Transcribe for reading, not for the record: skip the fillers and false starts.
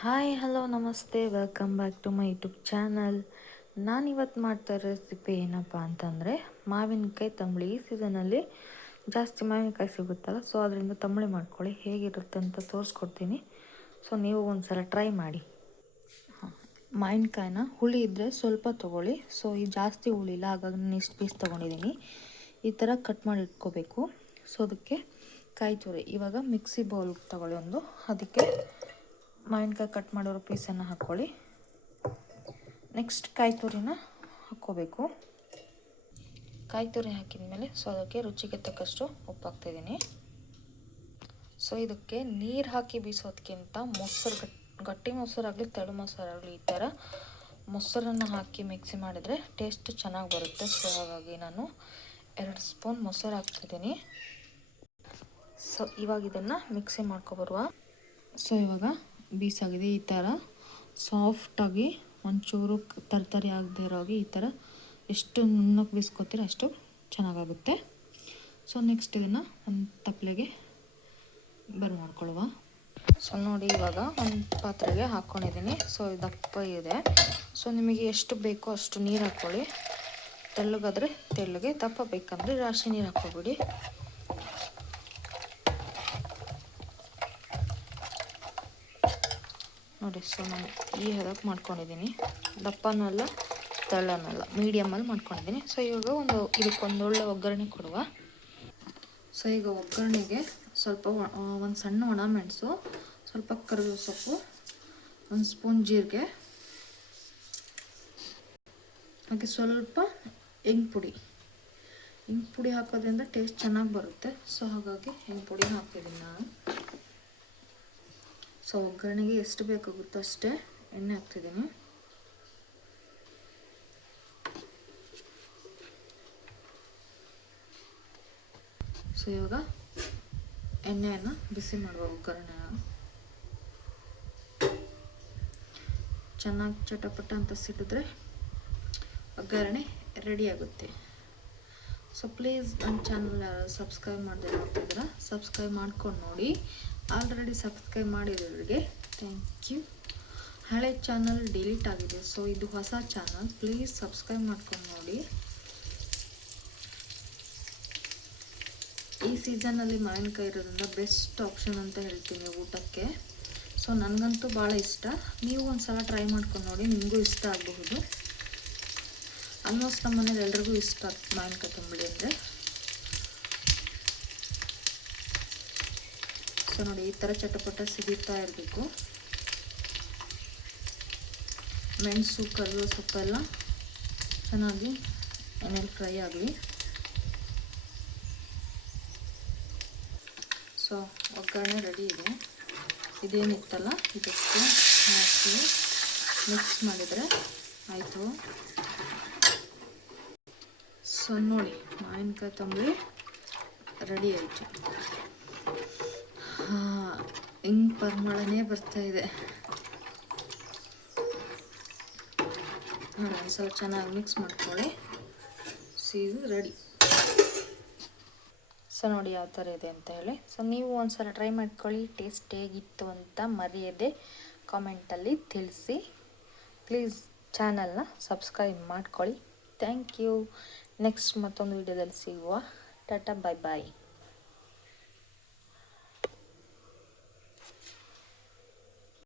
Hi hello namaste welcome back to my YouTube channel. ನಾನಿವತ್ತು ಮಾಡ್ತಾ ಇರೋ ರೆಸಿಪಿ ಏನಪ್ಪ ಅಂತಂದರೆ ಮಾವಿನಕಾಯಿ ತಂಬಳಿ. ಈ ಸೀಸನಲ್ಲಿ ಜಾಸ್ತಿ ಮಾವಿನಕಾಯಿ ಸಿಗುತ್ತಲ್ಲ, ಸೊ ಅದರಿಂದ ತಂಬಳಿ ಮಾಡ್ಕೊಳ್ಳಿ. ಹೇಗಿರುತ್ತೆ ಅಂತ ತೋರಿಸ್ಕೊಡ್ತೀನಿ. ಸೊ ನೀವು ಒಂದು ಟ್ರೈ ಮಾಡಿ. ಮಾವಿನಕಾಯಿನ ಹುಳಿ ಇದ್ದರೆ ಸ್ವಲ್ಪ ತೊಗೊಳ್ಳಿ. ಸೊ ಈ ಜಾಸ್ತಿ ಹುಳಿ ಇಲ್ಲ, ಹಾಗಾಗಿ ನಾನು ಇಷ್ಟು ಪೀಸ್ ತೊಗೊಂಡಿದ್ದೀನಿ. ಈ ಥರ ಕಟ್ ಮಾಡಿ ಇಟ್ಕೋಬೇಕು. ಸೊ ಅದಕ್ಕೆ ಕಾಯಿ ತುರಿ ಇವಾಗ ಮಿಕ್ಸಿ ಬೌಲ್ ತೊಗೊಳ್ಳಿ ಒಂದು. ಅದಕ್ಕೆ ಮಾವಿನಕಾಯಿ ಕಟ್ ಮಾಡಿರೋ ಪೀಸನ್ನು ಹಾಕ್ಕೊಳ್ಳಿ. ನೆಕ್ಸ್ಟ್ ಕಾಯಿ ತುರಿನ ಹಾಕ್ಕೋಬೇಕು. ಕಾಯಿ ತುರಿ ಹಾಕಿದ ಮೇಲೆ ಸೊ ಅದಕ್ಕೆ ರುಚಿಗೆ ತಕ್ಕಷ್ಟು ಉಪ್ಪು ಹಾಕ್ತಿದ್ದೀನಿ. ಸೊ ಇದಕ್ಕೆ ನೀರು ಹಾಕಿ ಬೀಸೋದಕ್ಕಿಂತ ಮೊಸರು, ಗಟ್ಟಿ ಮೊಸರಾಗಲಿ ತೆಳು ಮೊಸರಾಗಲಿ, ಈ ಥರ ಮೊಸರನ್ನು ಹಾಕಿ ಮಿಕ್ಸಿ ಮಾಡಿದರೆ ಟೇಸ್ಟ್ ಚೆನ್ನಾಗಿ ಬರುತ್ತೆ. ಸೊ ಹಾಗಾಗಿ ನಾನು 2 ಸ್ಪೂನ್ ಮೊಸರು ಹಾಕ್ತಿದ್ದೀನಿ. ಸೊ ಇವಾಗ ಇದನ್ನು ಮಿಕ್ಸಿ ಮಾಡ್ಕೊಬರುವ. ಸೊ ಇವಾಗ ಬೀಸಾಗಿದೆ. ಈ ಥರ ಸಾಫ್ಟಾಗಿ ಒಂಚೂರು ತರ್ತರಿ ಆಗದೆ ಇರೋಗೆ ಈ ಥರ ಎಷ್ಟು ನುಣ್ಣಗೆ ಬೀಸ್ಕೊತೀರ ಅಷ್ಟು ಚೆನ್ನಾಗಾಗುತ್ತೆ. ಸೊ ನೆಕ್ಸ್ಟ್ ಇದನ್ನು ಒಂದು ತಪ್ಪಲೆಗೆ ಮಾಡ್ಕೊಳ್ಳುವ. ಸೊ ನೋಡಿ ಇವಾಗ ಒಂದು ಪಾತ್ರೆಗೆ ಹಾಕ್ಕೊಂಡಿದ್ದೀನಿ. ಸೊ ದಪ್ಪ ಇದೆ. ಸೊ ನಿಮಗೆ ಎಷ್ಟು ಬೇಕೋ ಅಷ್ಟು ನೀರು ಹಾಕ್ಕೊಳ್ಳಿ. ತೆಳ್ಳಗಾದರೆ ತೆಳ್ಳಗೆ, ದಪ್ಪ ಬೇಕಂದರೆ ರಾಶಿ ನೀರು ಹಾಕ್ಕೊಬಿಡಿ. ನೋಡಿ, ಸೊ ನಾನು ಈ ಹದಕ್ಕೆ ಮಾಡ್ಕೊಂಡಿದ್ದೀನಿ. ದಪ್ಪನೂ ಅಲ್ಲ ತೆಳ್ಳನೂ ಅಲ್ಲ, ಮೀಡಿಯಮಲ್ಲಿ ಮಾಡ್ಕೊಂಡಿದ್ದೀನಿ. ಸೊ ಇವಾಗ ಇದಕ್ಕೊಂದು ಒಳ್ಳೆ ಒಗ್ಗರಣೆ ಕೊಡುವ. ಸೊ ಈಗ ಒಗ್ಗರಣೆಗೆ ಸ್ವಲ್ಪ ಒಂದು ಸಣ್ಣ ಒಣಮೆಣಸು, ಸ್ವಲ್ಪ ಕರಿಬೇವು ಸೊಪ್ಪು, 1 ಸ್ಪೂನ್ ಜೀರಿಗೆ, ಹಾಗೆ ಸ್ವಲ್ಪ ಇಂಗು ಪುಡಿ ಹಾಕೋದ್ರಿಂದ ಟೇಸ್ಟ್ ಚೆನ್ನಾಗಿ ಬರುತ್ತೆ. ಸೊ ಹಾಗಾಗಿ ಇಂಗು ಪುಡಿ ಹಾಕ್ತಿದ್ದೀನಿ ನಾನು. ಸೊ ಒಗ್ಗರಣೆಗೆ ಎಷ್ಟು ಬೇಕಾಗುತ್ತೋ ಅಷ್ಟೇ ಎಣ್ಣೆ ಹಾಕ್ತಿದ್ದೀನಿ. ಸೊ ಇವಾಗ ಎಣ್ಣೆಯನ್ನು ಬಿಸಿ ಮಾಡುವ. ಒಗ್ಗರಣೆನ ಚೆನ್ನಾಗಿ ಚಟಪಟ ಅಂತ ಸಿಡಿದ್ರೆ ಒಗ್ಗರಣೆ ರೆಡಿಯಾಗುತ್ತೆ. ಸೊ ಪ್ಲೀಸ್ ನನ್ನ ಚಾನಲ್ ಸಬ್ಸ್ಕ್ರೈಬ್ ಮಾಡದೆ ನೋಡ್ತಿದ್ದೀರಾ, ಸಬ್ಸ್ಕ್ರೈಬ್ ಮಾಡ್ಕೊಂಡು ನೋಡಿ. ಆಲ್ರೆಡಿ ಸಬ್ಸ್ಕ್ರೈಬ್ ಮಾಡಿರೋರಿಗೆ ಥ್ಯಾಂಕ್ ಯು. ಹಳೆ ಚಾನಲ್ ಡಿಲೀಟ್ ಆಗಿದೆ, ಸೊ ಇದು ಹೊಸ ಚಾನಲ್. ಪ್ಲೀಸ್ ಸಬ್ಸ್ಕ್ರೈಬ್ ಮಾಡ್ಕೊಂಡು ನೋಡಿ. ಈ ಸೀಸನ್ನಲ್ಲಿ ಮಾವಿನಕಾಯಿ ಇರೋದ್ರಿಂದ ಬೆಸ್ಟ್ ಆಪ್ಷನ್ ಅಂತ ಹೇಳ್ತೀನಿ ಊಟಕ್ಕೆ. ಸೊ ನನಗಂತೂ ಭಾಳ ಇಷ್ಟ. ನೀವು ಒಂದು ಟ್ರೈ ಮಾಡ್ಕೊಂಡು ನೋಡಿ, ನಿಮಗೂ ಇಷ್ಟ ಆಗಬಹುದು. ಆಲ್ಮೋಸ್ಟ್ ನಮ್ಮ ಮನೇಲಿ ಎಲ್ರಿಗೂ ಇಷ್ಟ ಮಾವಿನಕಾಯಿ ತಂಬಳಿ ಅಂದರೆ. ಸೊ ನೋಡಿ, ಈ ಥರ ಚಟಪಟ ಸಿಗುತ್ತಾ ಇರಬೇಕು. ಮೆಣಸು, ಕರಿಬೇವು ಸೊಪ್ಪೆಲ್ಲ ಚೆನ್ನಾಗಿ ಎಣ್ಣೆಲಿ ಫ್ರೈ ಆಗಲಿ. ಸೊ ಒಗ್ಗರಣೆ ರೆಡಿ ಇದೆ. ಇದೇನಿತ್ತಲ್ಲ ಇದಕ್ಕೆ ಹಾಕಿ ಮಿಕ್ಸ್ ಮಾಡಿದರೆ ಆಯಿತು. ಸೊ ನೋಡಿ, ಮಾವಿನಕಾಯಿ ತಂಬಳಿ ರೆಡಿ ಆಯಿತು. ಹಿಂಗೆ ಪರಿಮಳನೇ ಬರ್ತಾಯಿದೆ. ನೋಡಿ, ಒಂದ್ಸಲ ಚೆನ್ನಾಗಿ ಮಿಕ್ಸ್ ಮಾಡ್ಕೊಳ್ಳಿ. ಇದು ರೆಡಿ. ಸೊ ನೋಡಿ ಯಾವ ಥರ ಇದೆ ಅಂತ ಹೇಳಿ. ಸೊ ನೀವು ಒಂದ್ಸಲ ಟ್ರೈ ಮಾಡ್ಕೊಳ್ಳಿ. ಟೇಸ್ಟ್ ಹೇಗಿತ್ತು ಅಂತ ಮರೆಯದೆ ಕಾಮೆಂಟಲ್ಲಿ ತಿಳಿಸಿ. ಪ್ಲೀಸ್ ಚಾನಲ್ನ ಸಬ್ಸ್ಕ್ರೈಬ್ ಮಾಡ್ಕೊಳ್ಳಿ. Thank you. ನೆಕ್ಸ್ಟ್ ಮತ್ತೊಂದು ವಿಡಿಯೋದಲ್ಲಿ ಸಿಗುವ. ಟಾಟಾ, ಬಾಯ್ ಬಾಯ್.